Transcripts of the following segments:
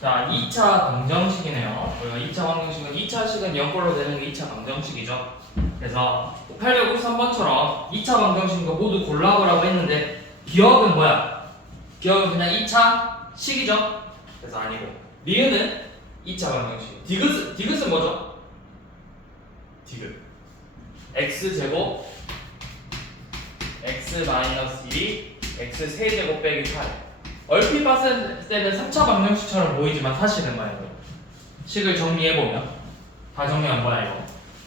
자, 2차 방정식이네요. 우리가 2차 방정식은 2차식은 0걸로 되는 게 2차 방정식이죠. 그래서 853번처럼 2차 방정식인 거 모두 골라보라고 했는데 기억은 뭐야? 기억은 그냥 2차 식이죠. 그래서 아니고 니은은 2차 방정식. 디귿은 뭐죠? 디귿 x제곱 x-1이 x 세제곱 빼기 4. 얼핏 봤을 때는 3차 방정식처럼 보이지만 사실은 뭐야 이거? 식을 정리해보면 다 정리한 거야 이거.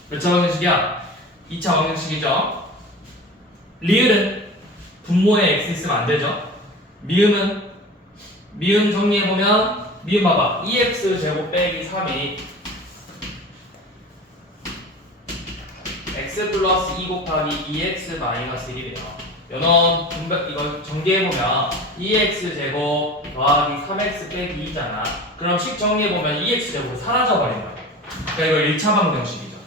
몇 차 방정식이야? 2차 방정식이죠. 리을은 분모에 x 있으면 안 되죠. 미음 정리해보면 미음 봐봐. 2x 제곱 빼기 3이 x 플러스 2 곱하기 2x 마이너스 1이래요. 요놈 이걸 정리해보면 2x 제곱 더하기 3x 빼기 2잖아. 그럼 식 정리해보면 2x 제곱이 사라져버린 거야. 그러니까 이걸 1차 방정식이죠.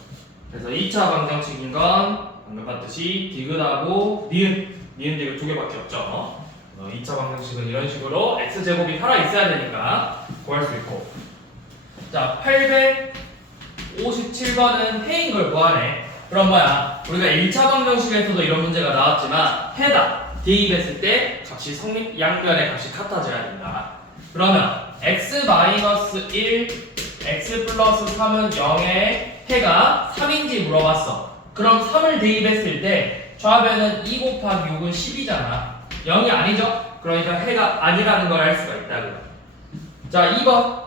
그래서 2차 방정식인 건 방금 봤듯이 디귿하고 니은 디귿 두 개밖에 없죠. 2차 방정식은 이런 식으로 x 제곱이 살아있어야 되니까 구할 수 있고. 자, 857번은 해인 걸 구하네. 그럼 뭐야? 우리가 1차 방정식에서도 이런 문제가 나왔지만 해다 대입했을 때 값이 양변의 값이 같아져야 된다. 그러면 x-1 x 플러스 3은 0에 해가 3인지 물어봤어. 그럼 3을 대입했을 때 좌변은 2 곱하기 6은 10이잖아. 0이 아니죠? 그러니까 해가 아니라는 걸 알 수가 있다고요. 자, 2번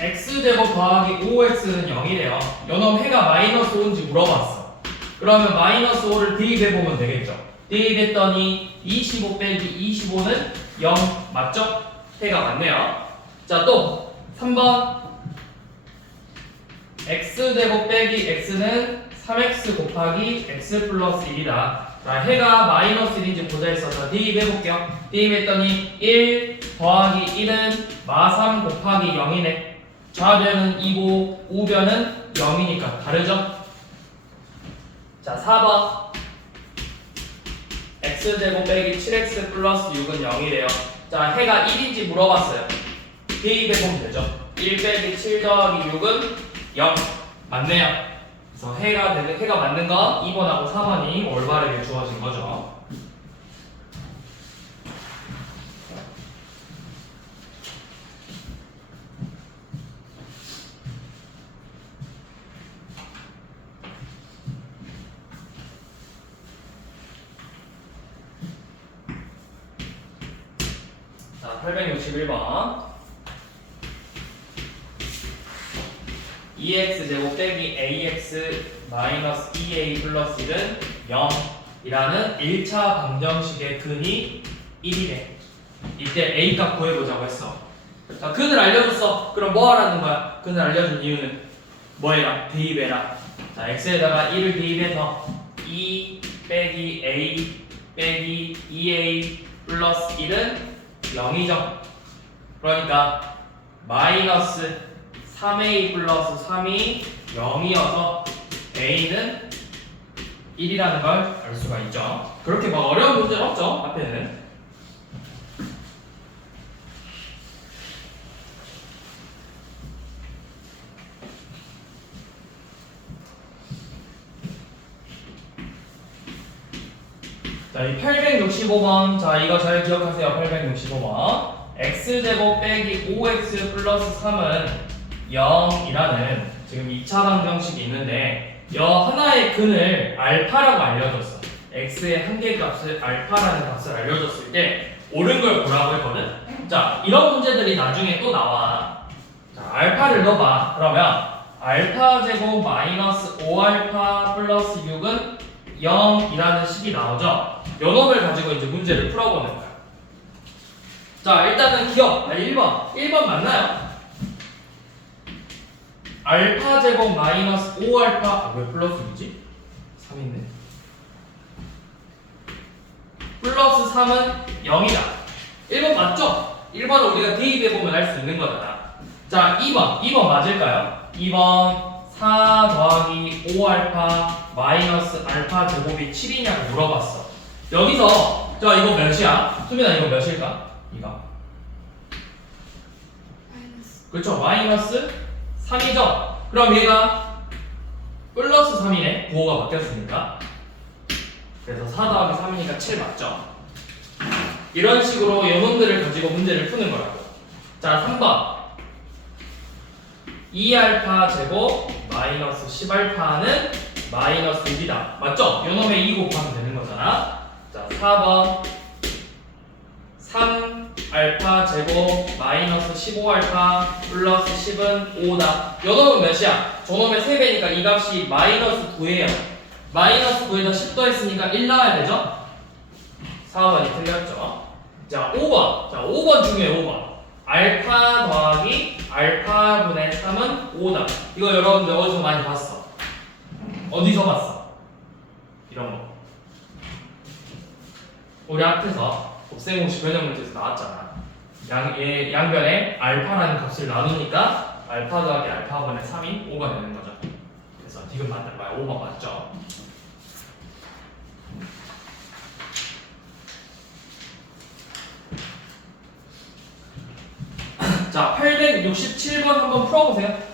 x제곱 더하기 5x는 0이래요. 요놈 해가 마이너스 5인지 물어봤어. 그러면 마이너스 5를 대입해보면 되겠죠. 대입했더니 25 빼기 25는 0 맞죠? 해가 맞네요. 자, 또 3번 x제곱 빼기 x는 3x 곱하기 x 플러스 1이다. 자, 해가 마이너스 1인지 보자 있어서 대입해볼게요. 대입했더니 1 더하기 1은 마3 곱하기 0이네. 좌변은 2고 우변은 0이니까 다르죠? 자, 4번 x제곱 빼기 7x 플러스 6은 0이래요. 자, 해가 1인지 물어봤어요. 대입해보면 되죠. 1 빼기 7 더하기 6은 0 맞네요. 그래서 해가 맞는 건 2번하고 4번이 올바르게 주어진 거죠. 자, 861번 2x제곱 빼기 ax 마이너스 2a 플러스 1은 0이라는 1차 방정식의 근이 1이래. 이때 a 값 구해보자고 했어. 자, 근을 알려줬어. 그럼 뭐 하라는 거야? 근을 알려준 이유는 뭐해라? 대입해라. 자, x에다가 1을 대입해서 2 빼기 a 빼기 2a 플러스 1은 0이죠. 그러니까 마이너스 3a 플러스 3이 0이어서 a는 1이라는 걸 알 수가 있죠. 그렇게 막 어려운 문제는 없죠. 앞에는. 자, 이 865번. 자, 이거 잘 기억하세요. 865번. x제곱 빼기 5x 플러스 3은 0이라는 지금 2차 방정식이 있는데 여 하나의 근을 알파라고 알려줬어. x의 한계 값을 알파라는 값을 알려줬을 때 옳은 걸 보라고 했거든. 자, 이런 문제들이 나중에 또 나와. 자, 알파를 넣어봐. 그러면 알파 제곱 마이너스 5알파 플러스 6은 0이라는 식이 나오죠. 요 놈을 가지고 이제 문제를 풀어보는 거야. 자, 일단은 기억. 1번 맞나요? 알파 제곱 마이너스 5알파 왜 플러스 6이지? 3있네. 플러스 3은 0이다. 1번 맞죠? 1번을 우리가 대입해보면 알 수 있는 거잖아. 자, 2번 맞을까요? 2번 4 더하기 5알파 마이너스 알파 제곱이 7이냐고 물어봤어. 여기서 자, 이거 몇이야? 수민아, 이거 몇일까? 이거 그렇죠. 마이너스 3이죠. 그럼 얘가 플러스 3이네. 부호가 바뀌었으니까. 그래서 4 더하기 3이니까 7 맞죠. 이런 식으로 요놈들을 가지고 문제를 푸는 거라고. 자, 3번 2알파 제곱 마이너스 10알파는 마이너스 1이다. 맞죠? 요놈에 2 곱하면 되는 거잖아. 자, 4번 3알파 제곱 마이너스 15알파 플러스 10은 5다. 요놈은 몇이야? 저놈의 3배니까 이 값이 마이너스 9예요. 마이너스 9에다 10 더했으니까 1 나와야 되죠? 4번이 틀렸죠? 자, 5번. 자, 5번 중에 5번. 알파 더하기 알파분의 3은 5다. 이거 여러분들 어디서 많이 봤어? 어디서 봤어? 이런 거. 우리 앞에서 곱셈공식 변형 문제에서 나왔잖아. 양변에 알파라는 값을 나누니까 알파 더하기 알파분의 3이 5가 되는 거죠. 그래서 디귿 만든 거야. 5번 맞죠? 자, 867번 한번 풀어보세요.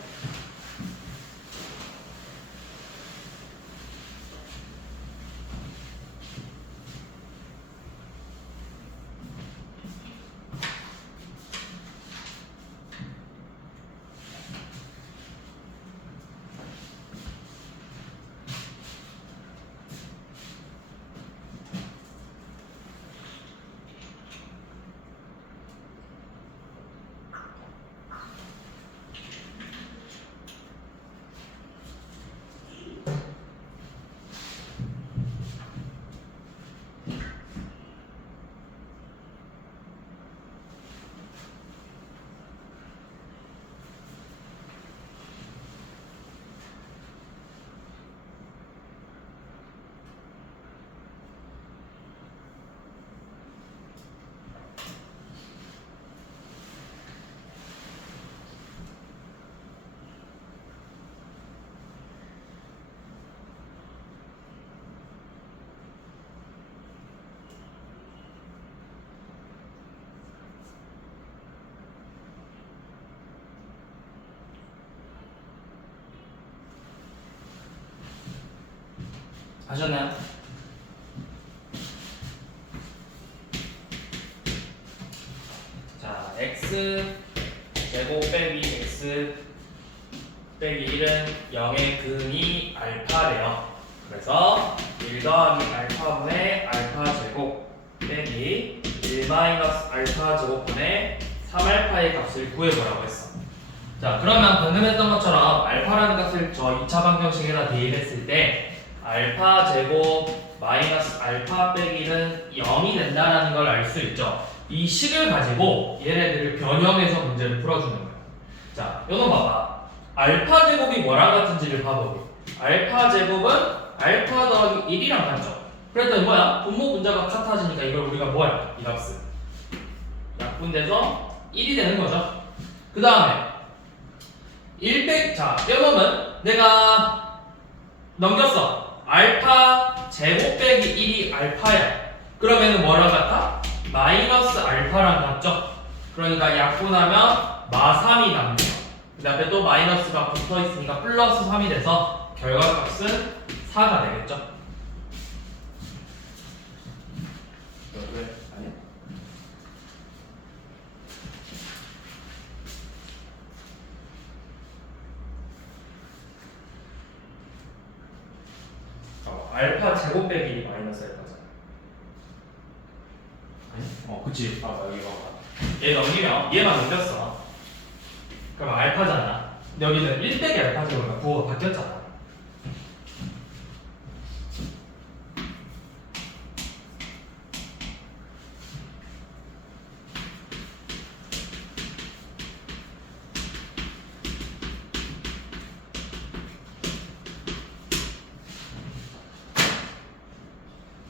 하셨나요? 자, x 제곱 빼기 x 빼기 1은 0의 근이 알파래요. 그래서 1 더하기 알파분의 알파 제곱 빼기 1 마이너스 알파 제곱분의 3알파의 값을 구해보라고 했어. 자, 그러면 방금 했던 것처럼 알파라는 값을 저 2차 방정식에다 대입했을 때 알파 제곱 마이너스 알파 빼기는 0이 된다는 걸 알 수 있죠. 이 식을 가지고 얘네들을 변형해서 문제를 풀어주는 거예요. 자, 이거 봐봐. 알파 제곱이 뭐랑 같은지를 봐보게. 알파 제곱은 알파 더하기 1이랑 같죠. 그랬더니 뭐야? 분모 분자가 같아지니까 이걸 우리가 뭐야? 이 값을 약분돼서 1이 되는 거죠. 그 다음에 100, 떼놓으면 내가 넘겼어. 알파 제곱 빼기 1이 알파야. 그러면은 뭐랑 같아? 마이너스 알파랑 같죠? 그러니까 약분하면 마3이 남네요. 그 다음에 또 마이너스가 붙어 있으니까 플러스 3이 돼서 결과값은 4가 되겠죠? 왜? 아니야? 알파 제곱 빼기 1이 마이너스 알파잖아. 아니? 그치. 여기 봐봐. 얘 넘기면 얘만 넘겼어. 그럼 알파잖아. 근데 여기는 1 빼기 알파 제곱이니까 부호가 바뀌었잖아.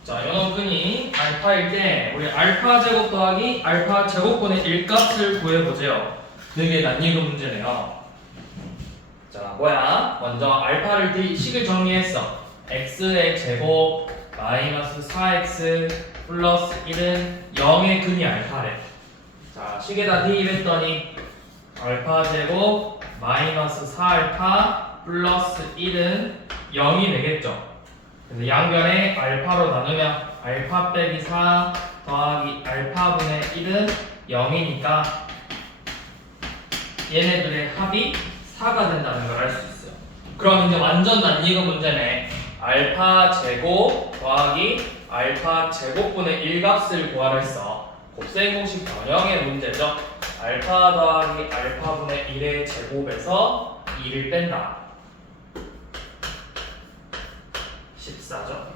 자, 요놈근이 알파일 때 우리 알파 제곱 더하기 알파 제곱분의 1값을 구해보세요. 되게 낯익은 문제네요. 자, 뭐야? 먼저 알파를 식을 정리했어. x의 제곱 마이너스 4x 플러스 1은 0의 근이 알파래. 자, 식에다 대입했더니 알파 제곱 마이너스 4알파 플러스 1은 0이 되겠죠. 그래서 양변에 알파로 나누면 알파 빼기 4 더하기 알파분의 1은 0이니까 얘네들의 합이 4가 된다는 걸 알 수 있어요. 그럼 이제 완전 낯익은 문제네. 알파 제곱 더하기 알파 제곱분의 1 값을 구하라 했어. 곱셈 공식 변형의 문제죠. 알파 더하기 알파분의 1의 제곱에서 2를 뺀다. 14죠.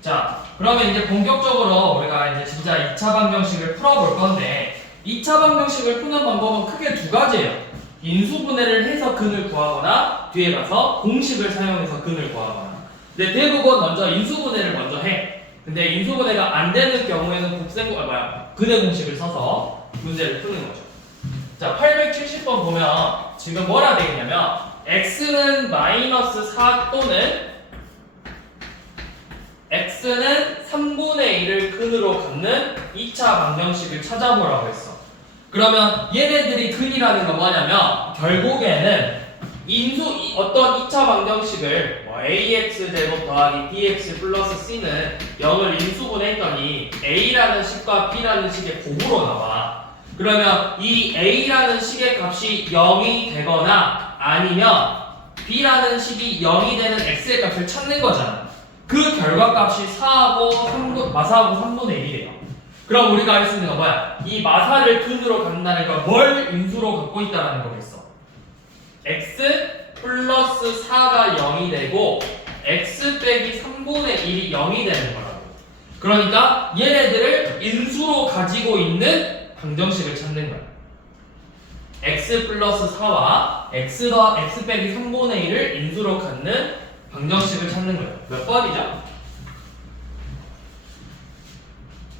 자, 그러면 이제 본격적으로 우리가 이제 진짜 2차 방정식을 풀어볼 건데 2차 방정식을 푸는 방법은 크게 두 가지예요. 인수분해를 해서 근을 구하거나 뒤에 가서 공식을 사용해서 근을 구하거나. 근데 대부분 먼저 인수분해를 먼저 해. 근데 인수분해가 안 되는 경우에는 근의 공식을 써서 문제를 푸는 거죠. 자, 870번 보면 지금 뭐라 되어 있냐면 x는 마이너스 4 또는 x는 3분의 1을 근으로 갖는 2차 방정식을 찾아보라고 했어. 그러면 얘네들이 근이라는 건 뭐냐면 결국에는 어떤 2차 방정식을 ax 제곱 더하기 bx 플러스 c는 0을 인수분해했더니 a라는 식과 b라는 식의 곱으로 나와. 그러면 이 a라는 식의 값이 0이 되거나 아니면 b라는 식이 0이 되는 x의 값을 찾는 거잖아. 그 결과값이 마사하고 3분의 1이래요. 그럼 우리가 알 수 있는 건 뭐야? 이 마사를 근으로 갖는다는 건 뭘 인수로 갖고 있다는 거겠어. x 플러스 4가 0이 되고 x 빼기 3분의 1이 0이 되는 거라고. 그러니까 얘네들을 인수로 가지고 있는 방정식을 찾는 거야. x 플러스 4와 x 빼기 3분의 1을 인수로 갖는 방정식을 찾는 거예요. 몇 번이죠?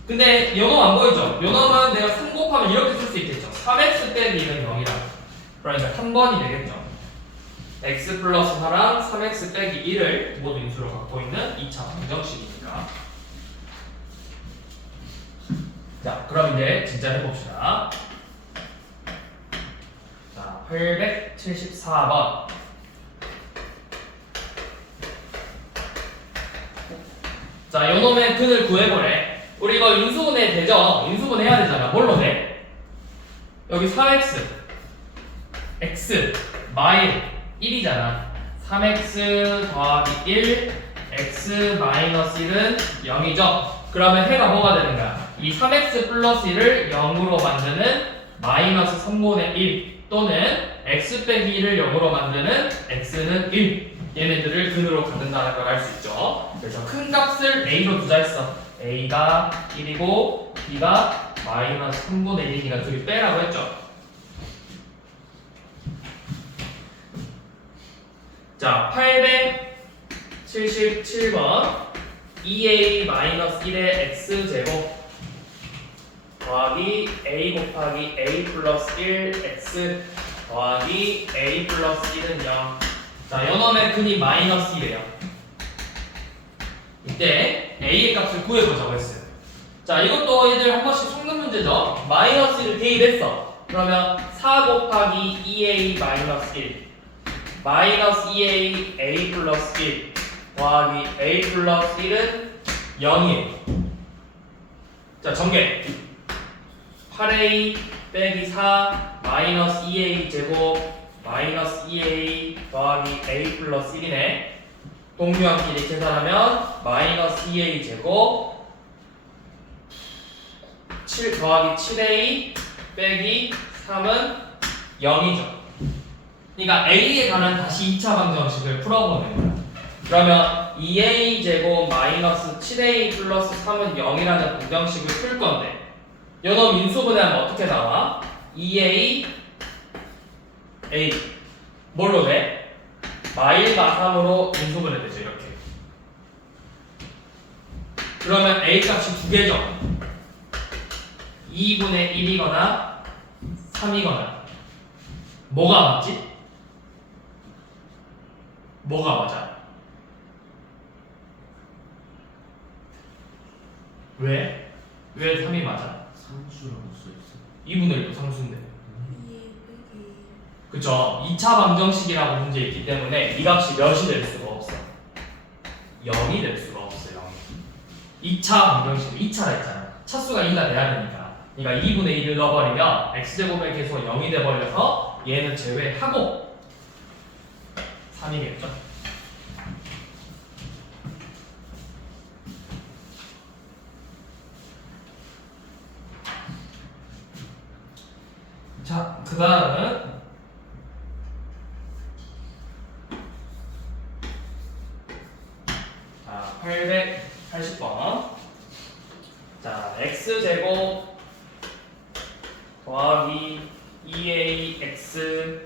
근데 요놈 안 보이죠? 요놈은 내가 3 곱하면 이렇게 쓸 수 있겠죠. 3x 빼기 1은 0이라. 그러니까 3번이 되겠죠. x 플러스 4랑 3x 빼기 1을 모두 인수로 갖고 있는 2차 방정식이니까. 자, 그럼 이제 진짜 해봅시다. 자, 874번. 자, 요놈의 근을 구해보래. 우리 이거 인수분해 되죠? 인수분해 해야 되잖아. 뭘로 돼? 여기 3x x 마일 1이잖아. 3x 더하기 1 x 마이너스 1은 0이죠? 그러면 해가 뭐가 되는 거야? 이 3x 플러스 1을 0으로 만드는 마이너스 3분의 1 또는 x 빼기 1을 0으로 만드는 x는 1. 얘네들을 근으로 갖는다는 걸 알 수 있죠. 그래서 큰 값을 a로 두자 했어. a가 1이고 b가 마이너스 3분의 1이니까 둘이 빼라고 했죠. 자, 877번 2a-1의 x제곱 더하기 a 곱하기 a 플러스 1 x 더하기 a 플러스 1은 0. 자, 요놈의 근이 마이너스 1이에요. 이때 a의 값을 구해보자고 했어요. 자, 이것도 얘들 한 번씩 속는 문제죠. 마이너스 1을 대입했어. 그러면 4 곱하기 2a 마이너스 1 마이너스 2a a 플러스 1 더하기 a 플러스 1은 0이에요. 자, 전개 8a 빼기 4 마이너스 2a 제곱 마이너스 2a 더하기 a 플러스 1이네. 동류항끼리 계산하면 마이너스 2a 제곱 7 더하기 7a 빼기 3은 0이죠. 그러니까 a에 관한 다시 2차 방정식을 풀어보는 거야. 그러면 2a 제곱 마이너스 7a 플러스 3은 0이라는 방정식을 풀 건데 요놈 인수분해하면 어떻게 나와? 2a a 뭘로 돼? 마일과 3으로 인수분해 되죠. 이렇게. 그러면 a 값이 두 개죠. 2분의 1이거나 3이거나 뭐가 맞지? 뭐가 맞아? 왜? 왜 3이 맞아? 상수라고 써있어. 2분의 1도 상수인데. 그쵸? 2차 방정식이라고 문제에 있기 때문에 이 값이 몇이 될 수가 없어. 0이 될 수가 없어. 0이. 2차 방정식 2차라 했잖아. 차수가 2가 돼야 되니까. 그러니까 2분의 1을 넣어버리면 x제곱의 계수가 0이 돼버려서 얘는 제외하고 3이겠죠? 자, 그 다음은 자, 880번. 자, x제곱 더하기 2ax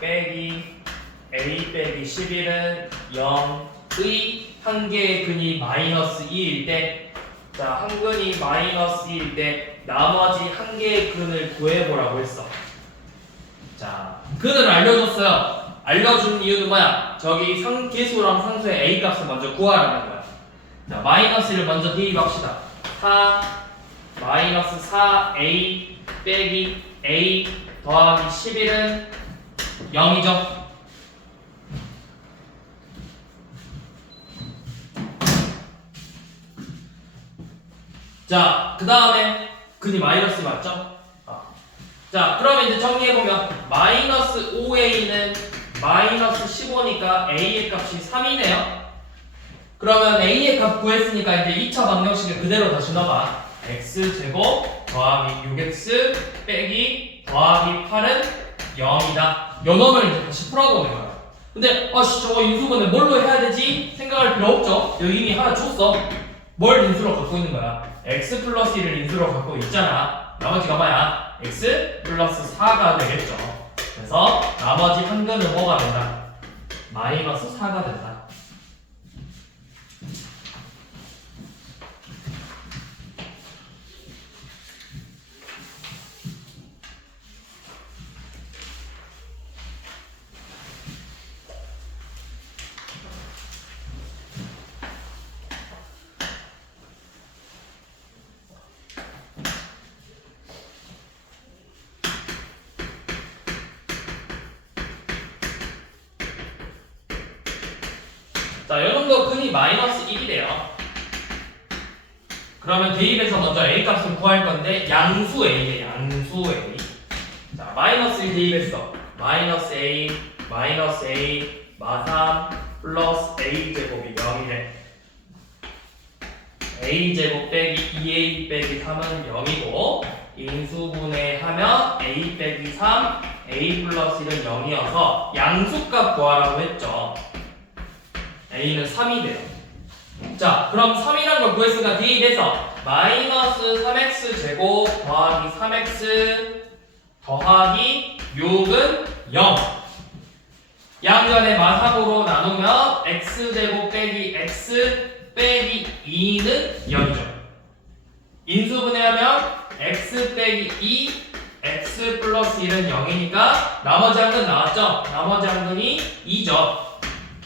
빼기 a 빼기 11은 0의 한 개의 근이 마이너스 2일 때, 자, 한 근이 마이너스 2일 때 나머지 한 개의 근을 구해보라고 했어. 자, 근을 알려줬어요. 알려준 이유는 뭐야? 저기 계수랑 상수의 a 값을 먼저 구하라는 거야. 자, 마이너스를 먼저 대입합시다. 4 마이너스 4a 빼기 a 더하기 11은 0이죠. 자, 그 다음에 근이 마이너스 맞죠? 자, 그러면 이제 정리해보면 마이너스 5a는 마이너스 15니까 a의 값이 3이네요. 그러면 a의 값 구했으니까 이제 2차 방정식을 그대로 다시 넣어봐. x제곱 더하기 6x 빼기 더하기 8은 0이다. 요 놈을 이제 다시 풀어보는 거야. 근데 저거 인수분해 뭘로 해야 되지? 생각할 필요 없죠. 여기 이미 하나 줬어. 뭘 인수로 갖고 있는 거야? x 플러스 1을 인수로 갖고 있잖아. 나머지가 뭐야? x 플러스 4가 되겠죠. 그래서 나머지 한 근은 뭐가 된다? 마이너스 4가 된다. 자, 요놈도 근이 마이너스 1이래요. 그러면 대입해서 먼저 a 값을 구할 건데 양수 a에 양수 a. 자, 마이너스 1 대입했어. 마이너스 a 마3 플러스 a 제곱이 0이래. a 제곱 빼기 2a 빼기 3은 0이고 인수분해하면 a 빼기 3 a 플러스 1은 0이어서 양수값 구하라고 했죠. a는 3이 돼요. 자, 그럼 3이라는 걸 구했으니까 대입해서 마이너스 3x 제곱 더하기 3x 더하기 6은 0. 양변의 마3으로 나누면 x제곱 빼기 x 빼기 2는 0이죠. 인수분해하면 x 빼기 2 x 플러스 1은 0이니까 나머지 한 근 나왔죠? 나머지 한 근이 2죠.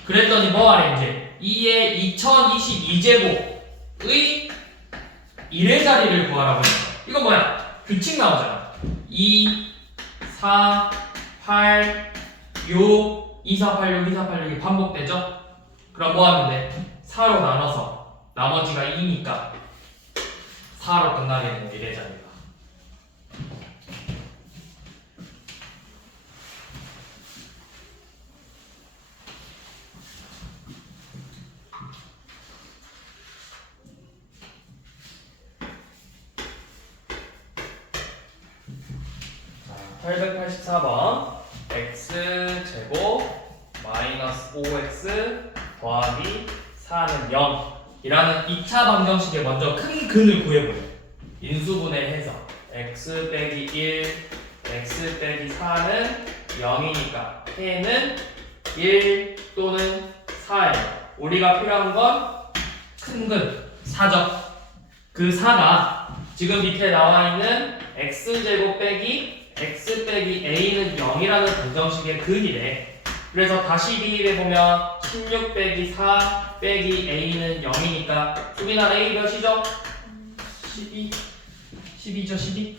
그랬더니 뭐하래 이제 2의 2022제곱의 1의 자리를 구하라고 했어. 이거 뭐야? 규칙 나오잖아. 2, 4, 8, 6, 2, 4, 8, 6, 2, 4, 8, 6이 반복되죠? 그럼 뭐 하면 돼? 4로 나눠서 나머지가 2니까 4로 끝나게 되는 1의 자리가. 자, 884번 x제곱 마이너스 5x 더하기 4는 0 이라는 2차 방정식에 먼저 큰 근을 구해보래. 인수분해해서 x 빼기 1 x 빼기 4는 0이니까 p는 1 또는 4예요. 우리가 필요한 건 큰 근 4죠. 그 4가 지금 밑에 나와 있는 x제곱 빼기 x 빼기 a는 0이라는 방정식의 근이래. 그래서 다시 대입해보면 16 빼기 4 빼기 a는 0이니까 수빈아 a 몇이죠? 12 12죠 12.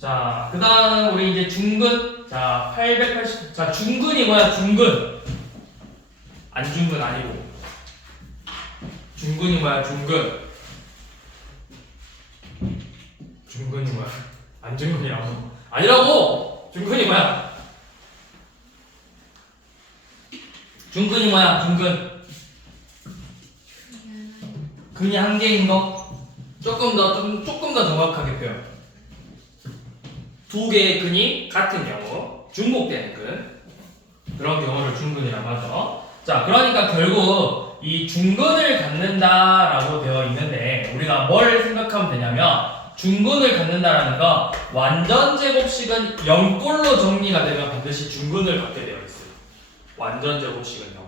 자, 그 다음 우리 이제 중근. 자, 880. 자, 중근이 뭐야? 중근. 안중근 아니고. 중근이 뭐야? 중근. 중근이 뭐야? 안중근이라고. 아니라고! 중근이 뭐야? 중근이 뭐야? 중근. 근이 한 개인 거. 조금 더 정확하게 표현. 두 개의 근이 같은 경우 중복되는 근, 그런 경우를 중근이라고 하죠. 자, 그러니까 결국 이 중근을 갖는다라고 되어 있는데 우리가 뭘 생각하면 되냐면 중근을 갖는다라는 거 완전 제곱식은 0꼴로 정리가 되면 반드시 중근을 갖게 되어 있어요. 완전 제곱식은 0.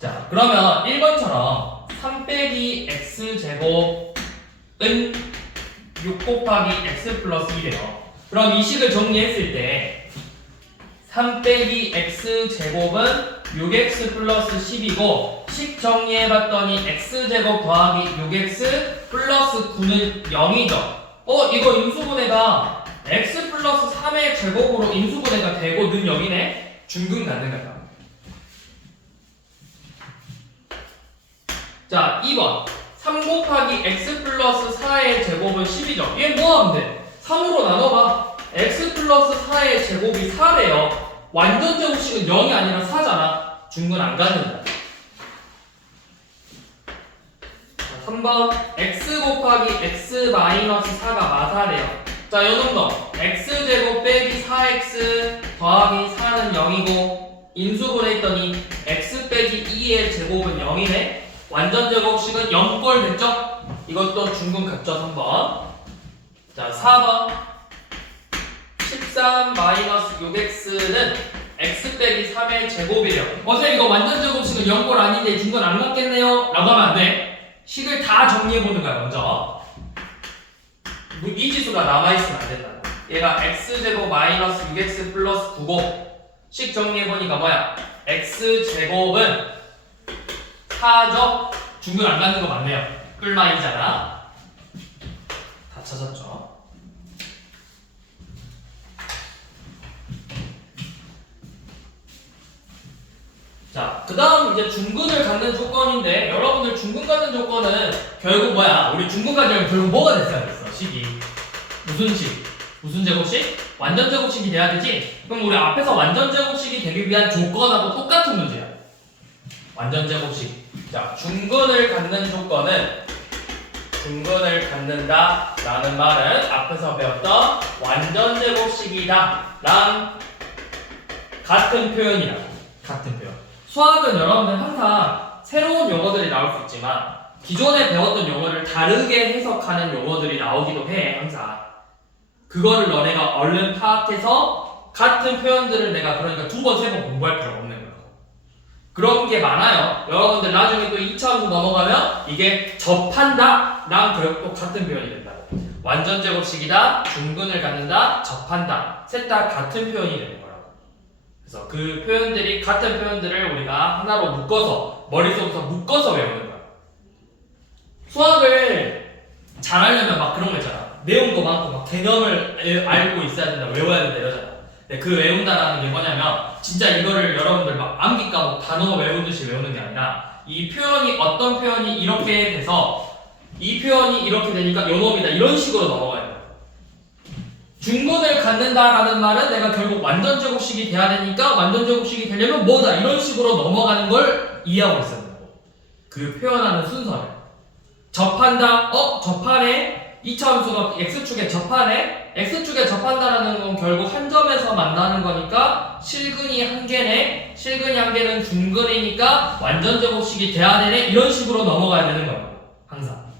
자, 그러면 1번처럼 3 빼기 x제곱은 6 곱하기 x 플러스 1이에요. 그럼 이 식을 정리했을 때 3 빼기 x제곱은 6x 플러스 10이고 식 정리해봤더니 x제곱 더하기 6x 플러스 9는 0이죠. 이거 인수분해가 x 플러스 3의 제곱으로 인수분해가 되고 는 0이네? 중근 갖는 거다. 자, 2번 3 곱하기 x 플러스 4의 제곱은 10이죠. 얘 뭐 하면 돼? 3으로 나눠봐. x 플러스 4의 제곱이 4래요. 완전 제곱식은 0이 아니라 4잖아. 중근 안 갖는다. 자, 3번 x 곱하기 x 마이너스 4가 마사래요. 자, 요놈 너 x제곱 빼기 4x 더하기 4는 0이고 인수분해했더니 x 빼기 2의 제곱은 0이네. 완전 제곱식은 0꼴 됐죠? 이것도 중근 같죠? 3번. 자, 4번 13 마이너스 6x는 x 빼기 3의 제곱이래요. 선생님 이거 완전 제곱식은 0꼴 아닌데 중근 안 맞겠네요? 라고 하면 안 돼. 식을 다 정리해보는 거야 먼저. 미지수가 남아있으면 안 된다. 얘가 x제곱 마이너스 6x 플러스 9고 식 정리해보니까 뭐야? x제곱은 4죠? 중근 안 갖는 거 맞네요. 꿀마이잖아. 다 찾았죠? 자, 그 다음 이제 중근을 갖는 조건인데 여러분들 중근 갖는 조건은 결국 뭐야? 우리 중근 가지려면 결국 뭐가 됐어야 됐어? 식이. 무슨 식? 무슨 제곱식? 완전 제곱식이 돼야 되지? 그럼 우리 앞에서 완전 제곱식이 되기 위한 조건하고 똑같은 문제야. 완전 제곱식. 자, 중근을 갖는 조건은 중근을 갖는다 라는 말은 앞에서 배웠던 완전 제곱식이다 랑 같은 표현이라. 같은 표현. 수학은 여러분들 항상 새로운 용어들이 나올 수 있지만 기존에 배웠던 용어를 다르게 해석하는 용어들이 나오기도 해. 항상 그거를 너네가 얼른 파악해서 같은 표현들을 내가 그러니까 두 번, 세 번 공부할 필요가 없는 거야. 그런 게 많아요. 여러분들 나중에 또 2차원으로 넘어가면 이게 접한다 랑 결국 같은 표현이 된다고. 완전 제곱식이다, 중근을 갖는다, 접한다. 셋 다 같은 표현이 되는 거라고. 그래서 그 표현들이 같은 표현들을 우리가 하나로 묶어서 머릿속에서 묶어서 외우는 거야. 수학을 잘하려면 막 그런 거 있잖아. 내용도 많고 막 개념을 알고 있어야 된다, 외워야 된다 이러잖아. 근데 그 외운다라는 게 뭐냐면 진짜 이거를 여러분들 막 암기 과목 단어 외우듯이 외우는 게 아니라 이 표현이 어떤 표현이 이렇게 돼서 이 표현이 이렇게 되니까 요놈이다 이런 식으로 넘어가야 돼요. 중근을 갖는다라는 말은 내가 결국 완전 제곱식이 돼야 되니까 완전 제곱식이 되려면 뭐다 이런 식으로 넘어가는 걸 이해하고 있어야 된다고. 그 표현하는 순서를. 접한다, 접하네. 2차 함수가 x축에 접하네. x축에 접한다라는 건 결국 한 점에서 만나는 거니까 실근이 한 개네. 실근이 한 개는 중근이니까 완전 제곱식이 돼야 되네. 이런 식으로 넘어가야 되는 거예요. 항상.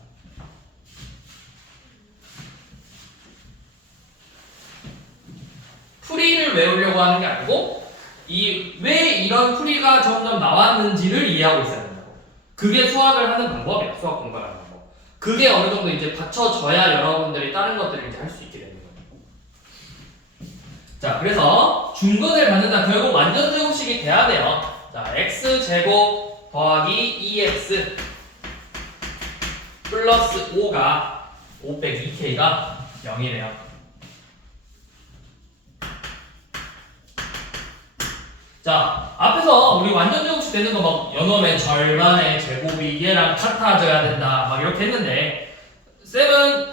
풀이를 외우려고 하는 게 아니고 왜 이런 풀이가 점점 나왔는지를 이해하고 있어야 된다고. 그게 수학을 하는 방법이야. 수학 공부를 하는 방법. 그게 어느 정도 이제 받쳐져야 여러분들이 다른 것들을 이제 할 수 있게 되는 거예요. 자, 그래서 중근을 갖는다. 결국 완전 제곱식이 돼야 돼요. 자, x제곱 더하기 2x 플러스 5가 5 빼기 2k가 0이래요. 자, 앞에서 우리 완전 제곱식 되는 거 막 연놈의 절반의 제곱이 얘랑 같아져야 된다 막 이렇게 했는데 쌤은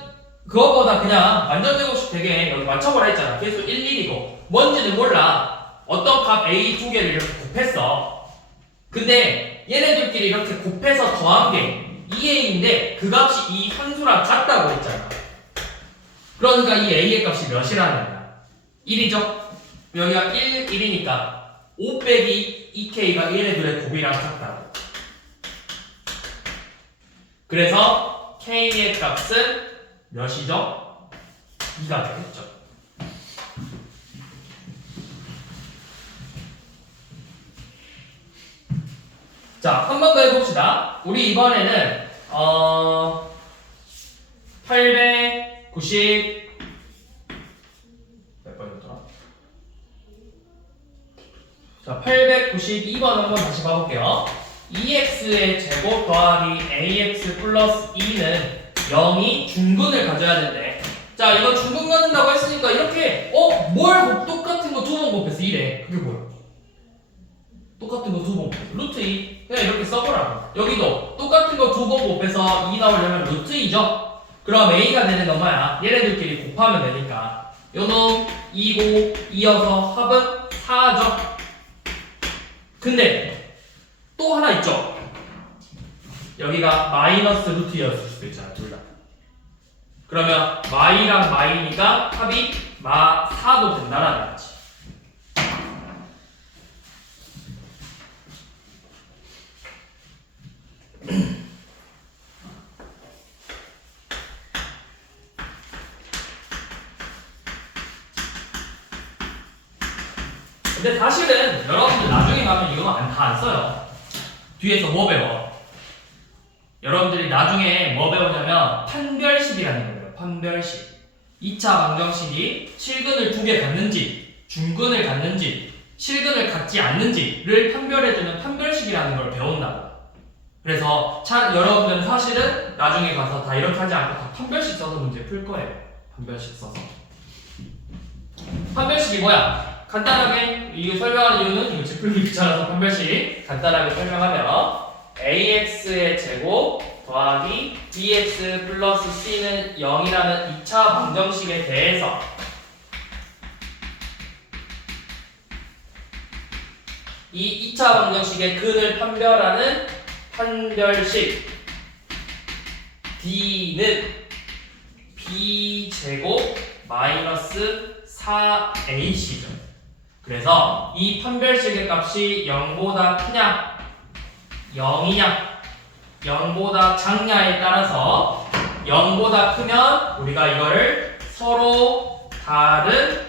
그거보다 그냥 완전 제곱식 되게 여기 맞춰보라 했잖아. 계수 1, 1이고 뭔지는 몰라. 어떤 값 A 두 개를 이렇게 곱했어. 근데 얘네들끼리 이렇게 곱해서 더한 게 2A인데 그 값이 이 함수랑 같다고 했잖아. 그러니까 이 A의 값이 몇이라는 거야? 1이죠? 여기가 1, 1이니까 5 빼기 2K가 얘네들의 곱이랑 같다고. 그래서 K의 값은 몇이죠? 2가 되겠죠. 자, 한 번 더 해봅시다. 우리 이번에는 890 몇 번이었더라? 자, 892번 한번 다시 봐볼게요. 2x의 제곱 더하기 ax 플러스 2는 0이 중근을 가져야 되는데, 자, 이거 중근 갖는다고 했으니까 이렇게 뭘 똑같은 거 두 번 곱해서 이래. 그게 뭐야? 똑같은 거 두 번 곱해서 루트 2 그냥 이렇게 써보라. 여기도 똑같은 거 두 번 곱해서 2 나오려면 루트 2죠? 그럼 a가 되는 건 뭐야? 얘네들끼리 곱하면 되니까 요놈 2고 2여서 합은 4죠? 근데 또 하나 있죠? 여기가 마이너스 루트였을 수도 있잖아, 둘 다. 그러면 마이랑 마이니까 합이 마4도 된다라는 거지. 근데 사실은 여러분들 나중에 가면 이거 다 안 써요. 뒤에서 뭐 배워? 여러분들이 나중에 뭐 배우냐면 판별식이라는 거예요. 판별식. 2차 방정식이 실근을 두 개 갖는지 중근을 갖는지 실근을 갖지 않는지를 판별해주는 판별식이라는 걸 배운다고. 그래서 여러분들은 사실은 나중에 가서 다 이렇게 하지 않고 다 판별식 써서 문제 풀 거예요. 판별식 써서. 판별식이 뭐야? 간단하게 이거 설명하는 이유는 이거 짚풀기 귀찮아서 판별식 간단하게 설명하면 ax의 제곱 더하기 bx 플러스 c는 0이라는 2차 방정식에 대해서 이 2차 방정식의 근을 판별하는 판별식 d는 b제곱 마이너스 4ac죠. 그래서 이 판별식의 값이 0보다 크냐 0이냐 0보다 작냐에 따라서 0보다 크면 우리가 이거를 서로 다른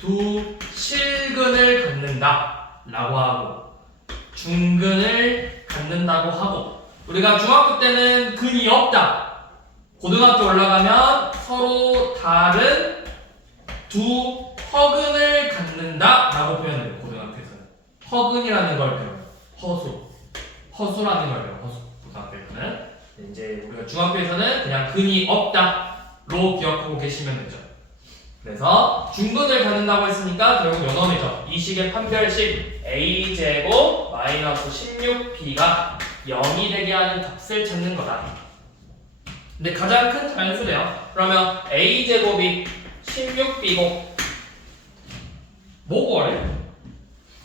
두 실근을 갖는다 라고 하고 중근을 갖는다고 하고 우리가 중학교 때는 근이 없다 고등학교 올라가면 서로 다른 두 허근을 갖는다 라고 표현해요. 고등학교에서는 허근이라는 걸 배워요. 허수라는 걸 배워요. 허수. 고등학교에서는 이제 우리가 중학교에서는 그냥 근이 없다로 기억하고 계시면 되죠. 그래서 중근을 갖는다고 했으니까 결국 요놈이죠. 이 식의 판별식 a제곱 마이너스 16b가 0이 되게 하는 값을 찾는 거다. 근데 가장 큰 자연수래요. 그러면 a제곱이 16b고 뭐고 하래?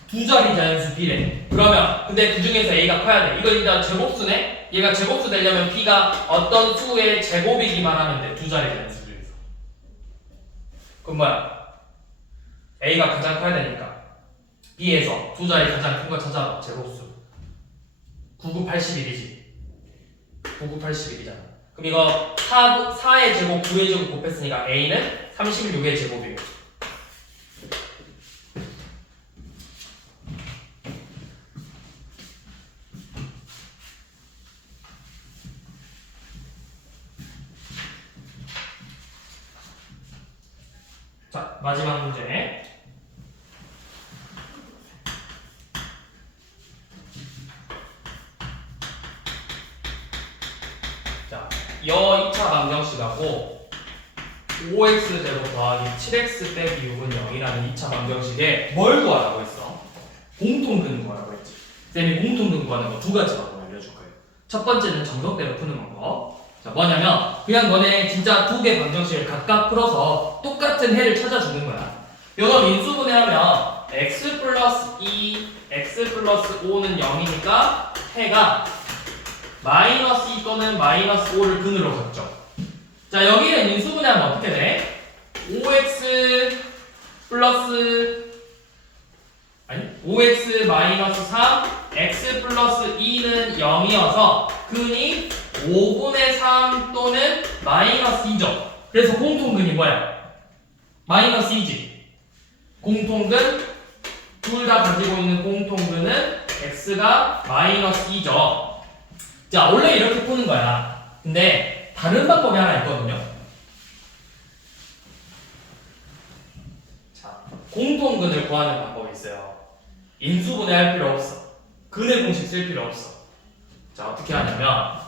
두 자리 자연수 b래. 그러면 근데 그 중에서 a가 커야 돼. 이거 일단 제곱수네. 얘가 제곱수 되려면 b가 어떤 수의 제곱이기만 하면 돼. 두 자리 자연수 중에서. 그럼 뭐야? a가 가장 커야 되니까 b에서 두 자리 가장 큰 거 찾아봐. 제곱수 9981이지. 9981이잖아. 그럼 이거 4의 제곱 9의 제곱 곱했으니까 a는 36의 제곱이에요. 자, 마지막 문제. 자, 여 2차 방정식하고 5x제곱 더하기 7x 빼기 6은 0이라는 2차 방정식에 뭘 구하라고 했어? 공통근 구하라고 했지. 쌤이 공통근 구하는 거 두 가지 방법 알려줄 거예요. 첫 번째는 정석대로 푸는 방법. 자, 뭐냐면 그냥 너네 진짜 두 개 방정식을 각각 풀어서 똑같은 해를 찾아주는 거야. 이건 인수분해하면 x 플러스 2, x 플러스 5는 0이니까 해가 마이너스 2 또는 마이너스 5를 근으로 갖죠. 자, 여기는 인수분해하면 어떻게 돼? 5x 플러스 5x 마이너스 3, x 플러스 2는 0이어서 근이 5분의 3 또는 마이너스 2죠. 그래서 공통근이 뭐야? 마이너스 2지. 공통근 둘 다 가지고 있는 공통근은 x가 마이너스 2죠. 자, 원래 이렇게 푸는 거야. 근데 다른 방법이 하나 있거든요. 자, 공통근을 구하는 방법이 있어요. 인수분해 할 필요 없어. 근의 공식 쓸 필요 없어. 자, 어떻게 하냐면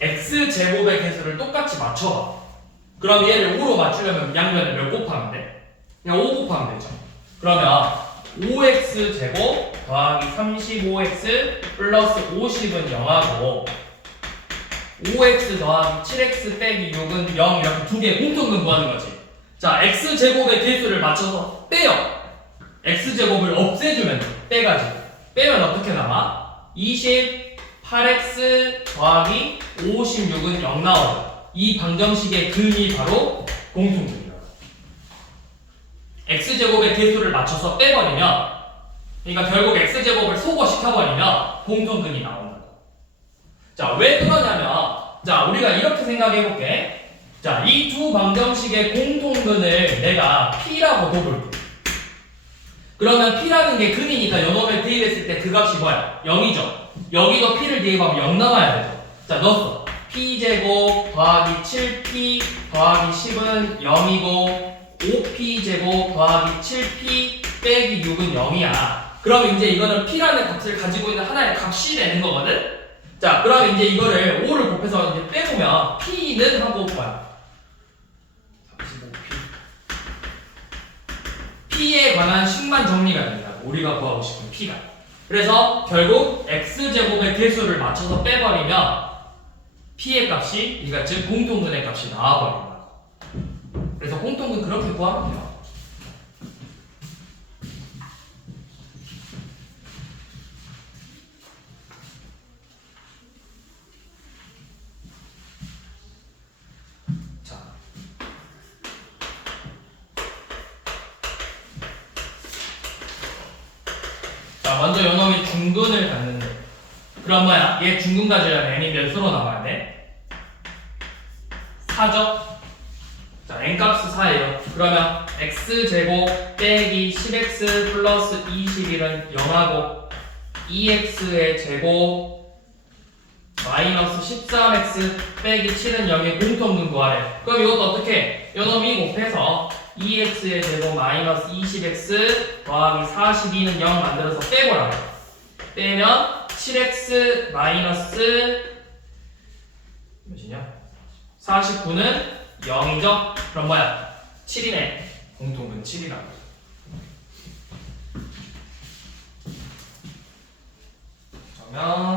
x제곱의 개수를 똑같이 맞춰봐. 그럼 얘를 5로 맞추려면 양변을 몇 곱하면 돼? 그냥 5 곱하면 되죠. 그러면 5x제곱 더하기 35x 플러스 50은 0하고 5x 더하기 7x 빼기 6은 0 이렇게 두 개 공통근 구하는 거지. 자, x제곱의 개수를 맞춰서 빼요. x제곱을 없애주면 빼가지고 빼면 어떻게 남아? 28x 더하기 56은 0 나오죠. 이 방정식의 근이 바로 공통근이에요. x제곱의 개수를 맞춰서 빼버리면, 그러니까 결국 x제곱을 소거시켜버리면 공통근이 나온다고. 자, 왜 그러냐면, 자, 우리가 이렇게 생각해볼게. 자, 이 두 방정식의 공통근을 내가 p라고 둬볼게. 그러면 p라는 게 근이니까 요놈에 대입했을 때 그 값이 뭐야? 0이죠. 여기도 p를 대입하면 0 나와야 되죠. 자, 넣었어. p제곱 더하기 7p 더하기 10은 0이고 5p제곱 더하기 7p 빼기 6은 0이야. 그럼 이제 이거는 p라는 값을 가지고 있는 하나의 값이 되는 거거든? 자, 그럼 이제 이거를 5를 곱해서 이제 빼보면 p는 하고 뭐야? 35p. p에 관한 식만 정리가 된다고. 우리가 구하고 싶은 p가. 그래서 결국 x제곱의 개수를 맞춰서 빼버리면 p의 값이, 그러니까 즉 공통근의 값이 나와버린다. 그래서 공통근 그렇게 구하면 돼요. 자, 먼저 요놈이 중근을 갖는데, 그럼 뭐야? 얘 중근 가지려면 n이 몇 수로 나와야 돼? 4죠? 자, n값이 4예요. 그러면 x제곱 빼기 10x 플러스 21은 0하고 2x의 제곱 마이너스 13x 빼기 7은 0의 공통근 구하래. 그럼 이것도 어떻게? 요놈이 곱해서 2x의 제곱 마이너스 20x 더하기 42는 0 만들어서 빼보라고. 빼면 7x 마이너스 몇이냐? 49는 0이죠? 그럼 뭐야? 7이네. 공통근 7이라고. 그러면